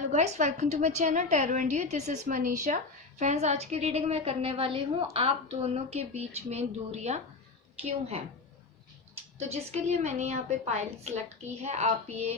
Hello guys, welcome to my channel tarot and you. This is Manisha. Friends, आज की reading मैं करने वाली हूँ आप दोनों के बीच में दूरियां क्यों हैं। तो जिसके लिए मैंने यहाँ पे पाइल सेलेक्ट की है। आप ये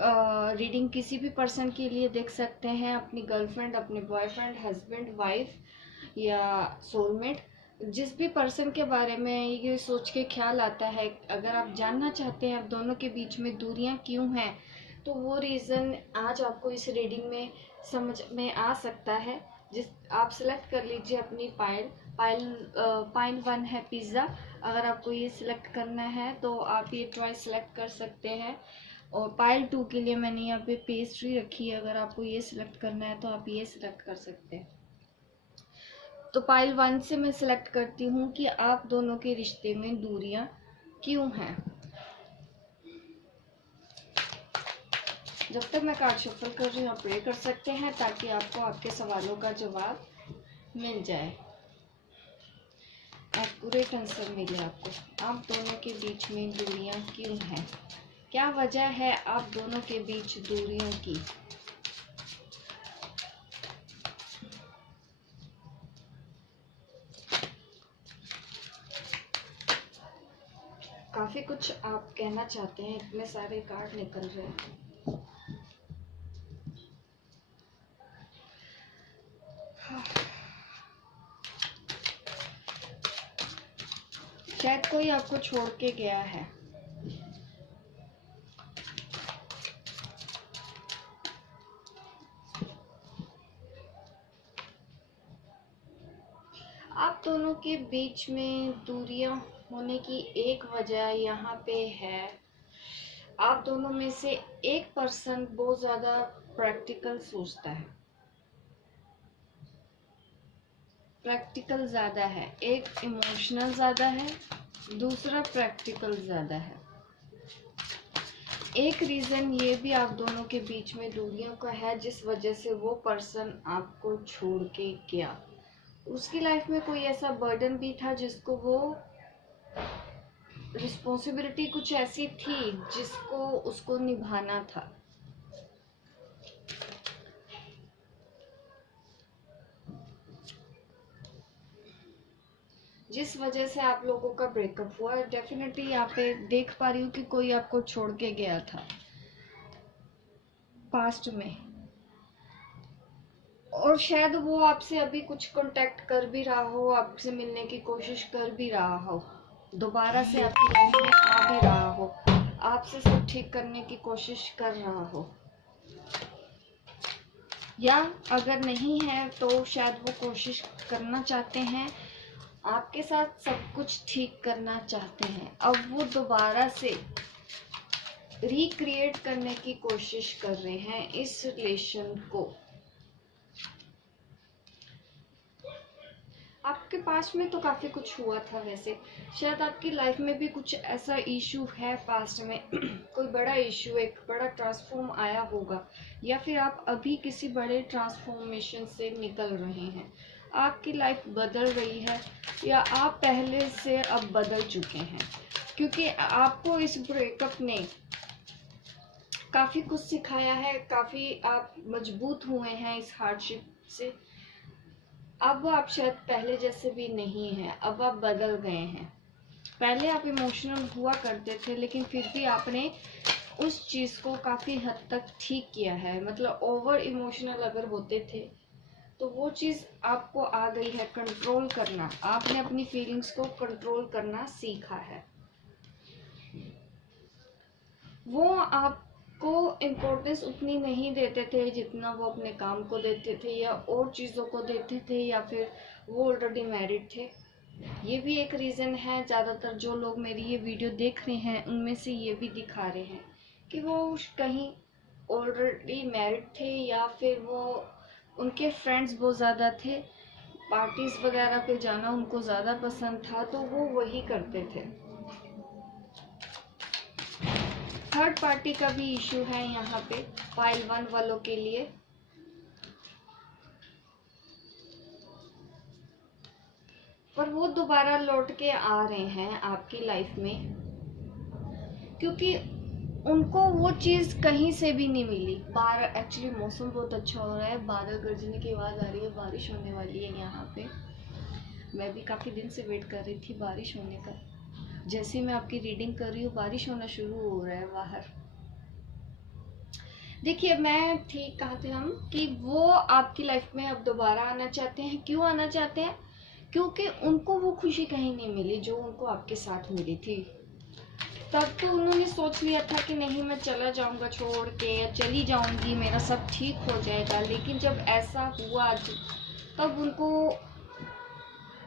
रीडिंग किसी भी पर्सन के लिए देख सकते हैं, अपनी गर्लफ्रेंड, अपने बॉयफ्रेंड, हस्बैंड, वाइफ या सोलमेट। जिस भी पर्सन के बारे में ये सोच के ख्याल आता है, अगर आप जानना चाहते हैं आप दोनों के बीच में दूरियां क्यों हैं, तो वो रीज़न आज आपको इस रीडिंग में समझ में आ सकता है। जिस आप सेलेक्ट कर लीजिए अपनी पाइल 1 है पिज़्ज़ा। अगर आपको ये सिलेक्ट करना है तो आप ये चॉइस सेलेक्ट कर सकते हैं। और पाइल 2 के लिए मैंने यहाँ पे पेस्ट्री रखी है। अगर आपको ये सिलेक्ट करना है तो आप ये सिलेक्ट कर सकते हैं। तो पाइल 1 से मैं सिलेक्ट करती हूँ कि आप दोनों के रिश्ते में दूरियां क्यों हैं। जब तक मैं कार्ड शफल कर रही हूँ आप प्रे कर सकते हैं ताकि आपको आपके सवालों का जवाब मिल जाए, एक्यूरेट आंसर मिले आपको। आप दोनों के बीच में दूरियां क्यों हैं, क्या वजह है आप दोनों के बीच दूरियों की। काफी कुछ आप कहना चाहते हैं, इतने सारे कार्ड निकल रहे हैं। शायद कोई आपको छोड़ के गया है। आप दोनों के बीच में दूरियां होने की एक वजह यहाँ पे है, आप दोनों में से एक पर्सन बहुत ज्यादा प्रैक्टिकल सोचता है, प्रैक्टिकल ज्यादा है। एक इमोशनल ज्यादा है, दूसरा प्रैक्टिकल ज्यादा है। एक रीजन ये भी आप दोनों के बीच में दूरियों का है जिस वजह से वो पर्सन आपको छोड़ के गया। उसकी लाइफ में कोई ऐसा बर्डन भी था जिसको वो रिस्पॉन्सिबिलिटी कुछ ऐसी थी जिसको उसको निभाना था। जिस वजह से आप लोगों का ब्रेकअप हुआ। डेफिनेटली यहाँ पे देख पा रही हूँ कि कोई आपको छोड़ के गया था पास्ट में, और शायद वो आपसे अभी कुछ कांटेक्ट कर भी रहा हो, आपसे मिलने की कोशिश कर भी रहा हो, दोबारा से आपकी लाइफ में आ भी रहा हो, आपसे सब ठीक करने की कोशिश कर रहा हो, या अगर नहीं है तो शायद वो कोशिश करना चाहते हैं, आपके साथ सब कुछ ठीक करना चाहते हैं। अब वो दोबारा से रिक्रिएट करने की कोशिश कर रहे हैं इस रिलेशन को। आपके पास में तो काफी कुछ हुआ था, वैसे शायद आपकी लाइफ में भी कुछ ऐसा इशू है पास्ट में कोई बड़ा इशू, एक बड़ा ट्रांसफॉर्म आया होगा, या फिर आप अभी किसी बड़े ट्रांसफॉर्मेशन से निकल रहे हैं। आपकी लाइफ बदल रही है या आप पहले से अब बदल चुके हैं, क्योंकि आपको इस ब्रेकअप ने काफी कुछ सिखाया है, काफी आप मजबूत हुए हैं इस हार्डशिप से। अब आप शायद पहले जैसे भी नहीं हैं, अब आप बदल गए हैं। पहले आप इमोशनल हुआ करते थे लेकिन फिर भी आपने उस चीज को काफी हद तक ठीक किया है। मतलब ओवर इमोशनल अगर होते थे तो वो चीज आपको आ गई है कंट्रोल करना। आपने अपनी फीलिंग्स को कंट्रोल करना सीखा है। वो आपको इम्पोर्टेंस उतनी नहीं देते थे जितना वो अपने काम को देते थे या और चीज़ों को देते थे, या फिर वो ऑलरेडी मैरिड थे। ये भी एक रीज़न है। ज़्यादातर जो लोग मेरी ये वीडियो देख रहे हैं उनमें से ये भी दिखा रहे हैं कि वो कहीं ऑलरेडी मैरिड थे, या फिर वो उनके फ्रेंड्स बहुत ज़्यादा थे, पार्टीज वगैरह पे जाना उनको ज़्यादा पसंद था, तो वो वही करते थे। थर्ड पार्टी का भी इशू है यहाँ पे पाइल 1 वालों के लिए। पर वो दोबारा लौट के आ रहे हैं आपकी लाइफ में, क्योंकि उनको वो चीज़ कहीं से भी नहीं मिली। बाहर एक्चुअली मौसम बहुत अच्छा हो रहा है, बादल गरजने की आवाज़ आ रही है, बारिश होने वाली है यहाँ पे। मैं भी काफ़ी दिन से वेट कर रही थी बारिश होने का। जैसे मैं आपकी रीडिंग कर रही हूँ बारिश होना शुरू हो रहा है बाहर। देखिए, मैं ठीक कहा थे हम कि वो आपकी लाइफ में अब दोबारा आना चाहते हैं। क्यों आना चाहते हैं? क्योंकि उनको वो खुशी कहीं नहीं मिली जो उनको आपके साथ मिली थी। तब तो उन्होंने सोच लिया था कि नहीं, मैं चला जाऊंगा छोड़ के, या चली जाऊंगी, मेरा सब ठीक हो जाएगा। लेकिन जब ऐसा हुआ तब उनको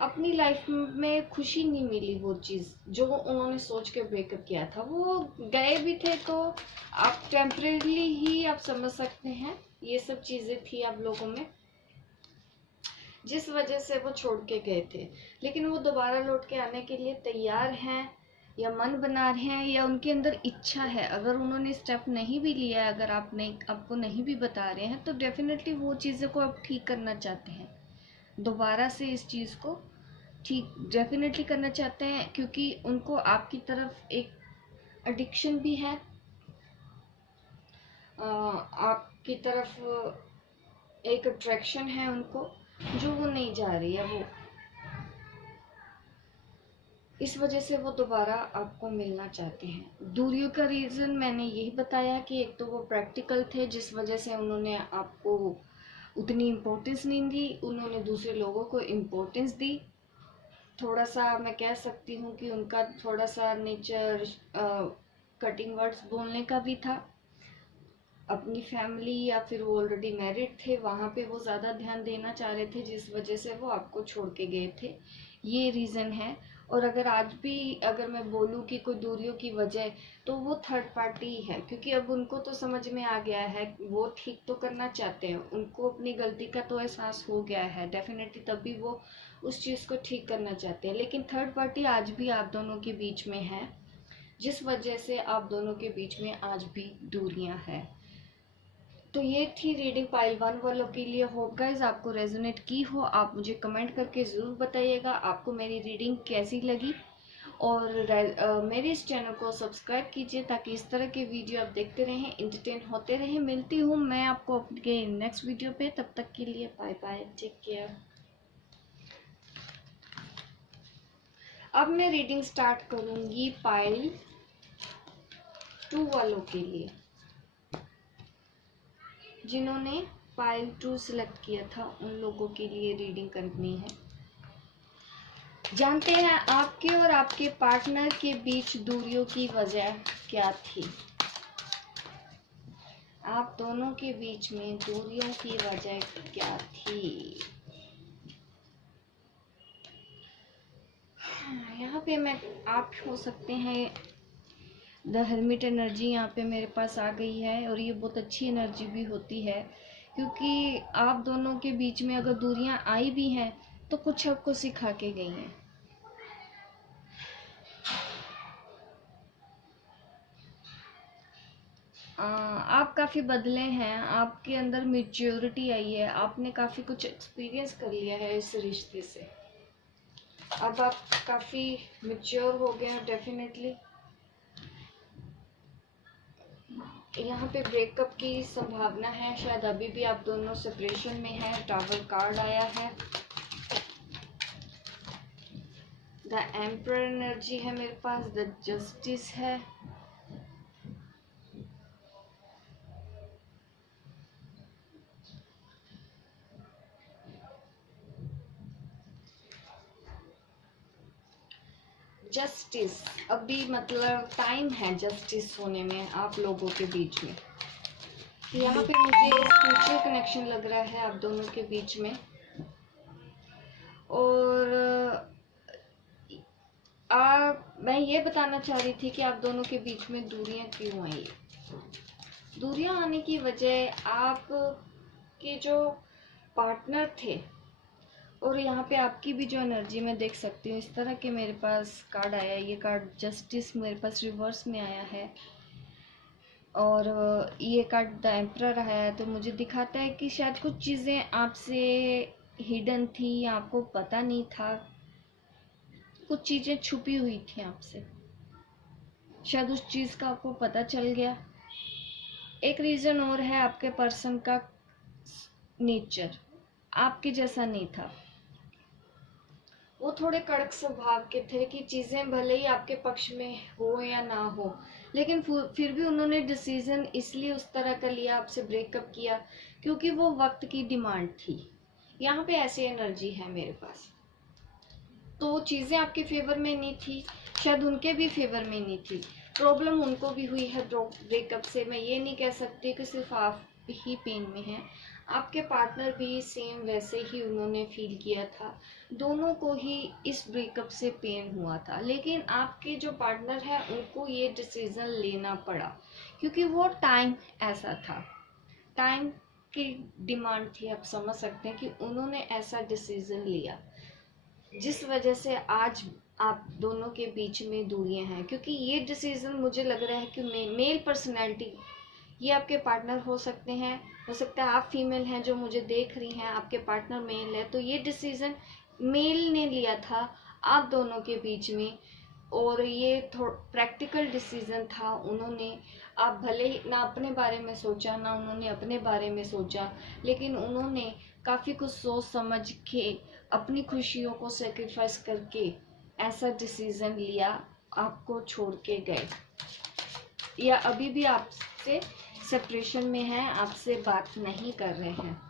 अपनी लाइफ में खुशी नहीं मिली, वो चीज़ जो उन्होंने सोच के ब्रेकअप किया था। वो गए भी थे तो आप टेम्परेली ही आप समझ सकते हैं ये सब चीज़ें थी आप लोगों में, जिस वजह से वो छोड़ के गए थे। लेकिन वो दोबारा लौट के आने के लिए तैयार हैं, या मन बना रहे हैं, या उनके अंदर इच्छा है। अगर उन्होंने स्टेप नहीं भी लिया है, अगर आपको नहीं भी बता रहे हैं, तो डेफिनेटली वो चीज़ों को आप ठीक करना चाहते हैं। दोबारा से इस चीज़ को ठीक डेफिनेटली करना चाहते हैं, क्योंकि उनको आपकी तरफ एक एडिक्शन भी है, आपकी तरफ एक अट्रैक्शन है उनको, जो वो नहीं जा रही है। वो इस वजह से वो दोबारा आपको मिलना चाहते हैं। दूरियों का रीज़न मैंने यही बताया कि एक तो वो प्रैक्टिकल थे, जिस वजह से उन्होंने आपको उतनी इम्पोर्टेंस नहीं दी, उन्होंने दूसरे लोगों को इम्पोर्टेंस दी। थोड़ा सा मैं कह सकती हूँ कि उनका थोड़ा सा नेचर कटिंग वर्ड्स बोलने का भी था। अपनी फैमिली या फिर वो ऑलरेडी मैरिड थे, वहाँ पे वो ज़्यादा ध्यान देना चाह रहे थे, जिस वजह से वो आपको छोड़ के गए थे। ये रीज़न है। और अगर आज भी अगर मैं बोलूँ कि कोई दूरियों की वजह, तो वो थर्ड पार्टी है, क्योंकि अब उनको तो समझ में आ गया है, वो ठीक तो करना चाहते हैं, उनको अपनी गलती का तो एहसास हो गया है डेफिनेटली, तभी वो उस चीज़ को ठीक करना चाहते हैं। लेकिन थर्ड पार्टी आज भी आप दोनों के बीच में है, जिस वजह से आप दोनों के बीच में आज भी दूरियां हैं। तो ये थी रीडिंग पाइल 1 वालों के लिए। होप गाइज आपको रेजोनेट की हो। आप मुझे कमेंट करके ज़रूर बताइएगा आपको मेरी रीडिंग कैसी लगी। और मेरे इस चैनल को सब्सक्राइब कीजिए ताकि इस तरह के वीडियो आप देखते रहें, इंटरटेन होते रहें। मिलती हूँ मैं आपको अपने नेक्स्ट वीडियो पे, तब तक के लिए बाय बाय, टेक केयर। अब मैं रीडिंग स्टार्ट करूँगी पाइल 2 वालों के लिए। जिन्होंने पाइल 2 सिलेक्ट किया था उन लोगों के लिए रीडिंग करनी है। जानते हैं आपके और आपके पार्टनर के बीच दूरियों की वजह क्या थी? आप दोनों के बीच में दूरियों की वजह क्या थी? यहाँ पे मैं आप हो सकते हैं, द हेलमिट एनर्जी यहाँ पे मेरे पास आ गई है, और ये बहुत अच्छी एनर्जी भी होती है, क्योंकि आप दोनों के बीच में अगर दूरियां आई भी हैं तो कुछ आपको सिखा के गई हैं। आप काफ़ी बदले हैं, आपके अंदर मैच्योरिटी आई है, आपने काफ़ी कुछ एक्सपीरियंस कर लिया है इस रिश्ते से। अब आप काफ़ी मैच्योर हो गए हैं डेफिनेटली। यहाँ पे ब्रेकअप की संभावना है, शायद अभी भी आप दोनों सेपरेशन में हैं। टावर कार्ड आया है, द एम्परर एनर्जी है मेरे पास, द जस्टिस है, जस्टिस। अभी मतलब टाइम है जस्टिस होने में आप लोगों के बीच में। यहाँ पे मुझे स्पिरिचुअल कनेक्शन लग रहा है आप दोनों के बीच में। और मैं ये बताना चाह रही थी कि आप दोनों के बीच में दूरियां क्यों आई। दूरियां आने की वजह आप के जो पार्टनर थे, और यहाँ पे आपकी भी जो एनर्जी मैं देख सकती हूँ, इस तरह के मेरे पास कार्ड आया है। ये कार्ड जस्टिस मेरे पास रिवर्स में आया है, और ये कार्ड द एम्परर आया है। तो मुझे दिखाता है कि शायद कुछ चीज़ें आपसे हिडन थी, आपको पता नहीं था, कुछ चीज़ें छुपी हुई थी आपसे। शायद उस चीज़ का आपको पता चल गया। एक रीज़न और है, आपके पर्सन का नेचर आपके जैसा नहीं था। वो थोड़े कड़क स्वभाव के थे कि चीज़ें भले ही आपके पक्ष में हो या ना हो, लेकिन फिर भी उन्होंने डिसीजन इसलिए उस तरह का लिया, आपसे ब्रेकअप किया, क्योंकि वो वक्त की डिमांड थी। यहाँ पे ऐसी एनर्जी है मेरे पास। तो चीज़ें आपके फेवर में नहीं थी, शायद उनके भी फेवर में नहीं थी। प्रॉब्लम उनको भी हुई है ब्रेकअप से। मैं ये नहीं कह सकती कि सिर्फ आप ही पेन में हैं, आपके पार्टनर भी सेम वैसे ही उन्होंने फील किया था। दोनों को ही इस ब्रेकअप से पेन हुआ था, लेकिन आपके जो पार्टनर है उनको ये डिसीज़न लेना पड़ा, क्योंकि वो टाइम ऐसा था, टाइम की डिमांड थी। आप समझ सकते हैं कि उन्होंने ऐसा डिसीज़न लिया, जिस वजह से आज आप दोनों के बीच में दूरियां हैं। क्योंकि ये डिसीज़न मुझे लग रहा है कि मेल पर्सनैलिटी, ये आपके पार्टनर हो सकते हैं, हो सकता है आप फीमेल हैं जो मुझे देख रही हैं, आपके पार्टनर मेल है, तो ये डिसीज़न मेल ने लिया था आप दोनों के बीच में। और ये प्रैक्टिकल डिसीज़न था। उन्होंने, आप भले ही ना अपने बारे में सोचा, ना उन्होंने अपने बारे में सोचा, लेकिन उन्होंने काफ़ी कुछ सोच समझ के अपनी खुशियों को सेक्रीफाइस करके ऐसा डिसीज़न लिया, आपको छोड़ के गए, या अभी भी आपसे सेपरेशन में है, आपसे बात नहीं कर रहे हैं।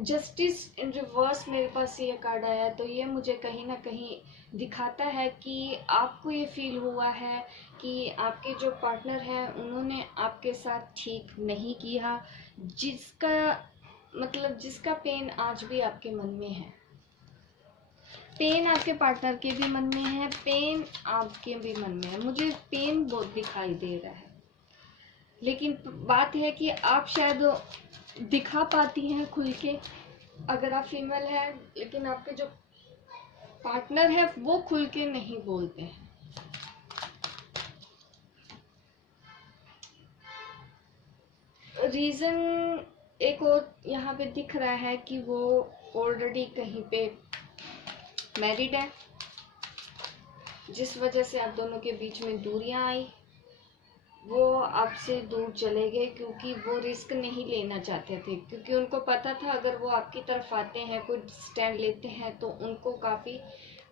जस्टिस इन रिवर्स मेरे पास ये कार्ड आया, तो ये मुझे कहीं ना कहीं दिखाता है कि आपको ये फील हुआ है कि आपके जो पार्टनर हैं उन्होंने आपके साथ ठीक नहीं किया, जिसका मतलब जिसका पेन आज भी आपके मन में है। पेन आपके पार्टनर के भी मन में है, पेन आपके भी मन में है। मुझे पेन बहुत दिखाई दे रहा है, लेकिन बात है कि आप शायद दिखा पाती हैं खुल के अगर आप फीमेल हैं, लेकिन आपके जो पार्टनर है वो खुल के नहीं बोलते हैं। रीज़न एक और यहाँ पे दिख रहा है कि वो ऑलरेडी कहीं पे मैरिड है, जिस वजह से आप दोनों के बीच में दूरियां आई। वो आपसे दूर चले गए क्योंकि वो रिस्क नहीं लेना चाहते थे, क्योंकि उनको पता था अगर वो आपकी तरफ आते हैं, कोई स्टैंड लेते हैं, तो उनको काफ़ी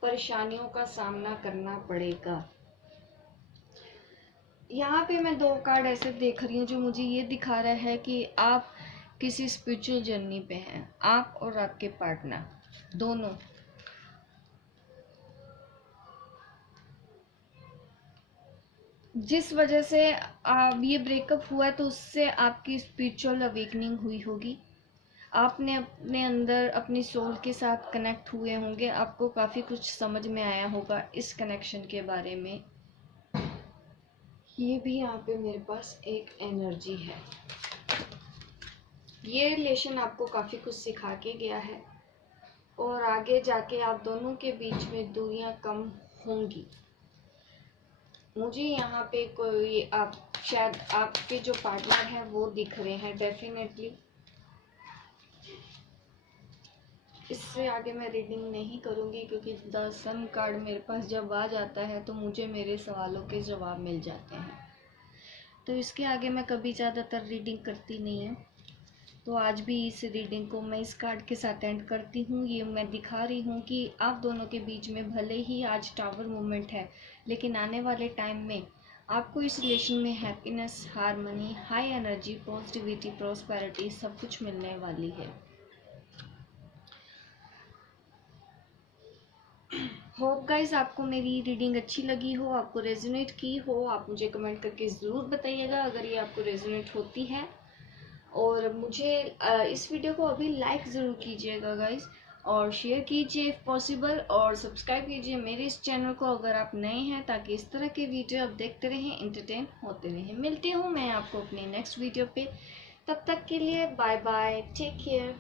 परेशानियों का सामना करना पड़ेगा। यहाँ पे मैं दो कार्ड ऐसे देख रही हूँ जो मुझे ये दिखा रहा है कि आप किसी स्पिरिचुअल जर्नी पे हैं, आप और आपके पार्टनर दोनों। जिस वजह से ये ब्रेकअप हुआ है, तो उससे आपकी स्पिरिचुअल अवेकनिंग हुई होगी। आपने अपने अंदर अपनी सोल के साथ कनेक्ट हुए होंगे, आपको काफ़ी कुछ समझ में आया होगा इस कनेक्शन के बारे में। ये भी यहाँ पे मेरे पास एक एनर्जी है। ये रिलेशन आपको काफ़ी कुछ सिखा के गया है, और आगे जाके आप दोनों के बीच में दूरियां कम होंगी। मुझे यहाँ पे कोई आप शायद आपके जो पार्टनर हैं वो दिख रहे हैं डेफिनेटली। इससे आगे मैं रीडिंग नहीं करूँगी, क्योंकि द सन कार्ड मेरे पास जब आ जाता है तो मुझे मेरे सवालों के जवाब मिल जाते हैं, तो इसके आगे मैं कभी ज़्यादातर रीडिंग करती नहीं हूँ। तो आज भी इस रीडिंग को मैं इस कार्ड के साथ एंड करती हूँ। ये मैं दिखा रही हूँ कि आप दोनों के बीच में भले ही आज टावर मूवमेंट है, लेकिन आने वाले टाइम में आपको इस रिलेशन में happiness, harmony, high energy, positivity, prosperity सब कुछ मिलने वाली है। होप गाइज आपको मेरी रीडिंग अच्छी लगी हो, आपको रेजोनेट की हो। आप मुझे कमेंट करके ज़रूर बताइएगा अगर ये आपको रेजोनेट होती है। और मुझे इस वीडियो को अभी लाइक ज़रूर कीजिएगा गाइज, और शेयर कीजिए इफ़ पॉसिबल, और सब्सक्राइब कीजिए मेरे इस चैनल को अगर आप नए हैं, ताकि इस तरह के वीडियो आप देखते रहें, एंटरटेन होते रहें। मिलती हूँ मैं आपको अपनी नेक्स्ट वीडियो पे, तब तक के लिए बाय बाय, टेक केयर।